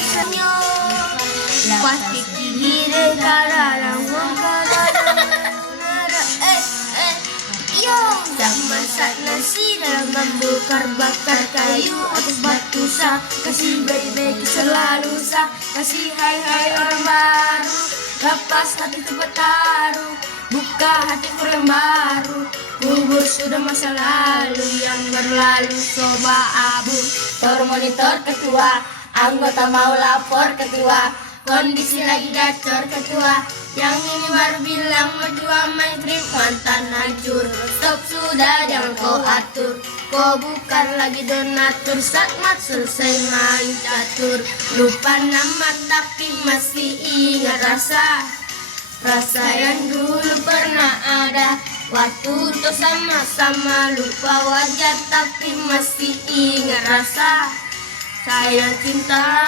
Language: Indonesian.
senyum pasti kiri karalang yo zaman saat nasi dalam membakar kayu atas batu sah kasih baik-baik selalu sah kasih hai orang baru lepas hati cepat taruh buka hatiku yang baru kubur sudah masa lalu yang berlalu coba abu monitor ketua anggota mau lapor ketua kondisi lagi gacor ketua yang ini baru bilang berdua main trip mantan hancur stop sudah jangan kau atur kau bukan lagi donatur saat selesai main catur lupa nama tapi masih ingat rasa yang dulu pernah ada waktu tuh sama-sama lupa wajah tapi masih ingat rasa sayang cinta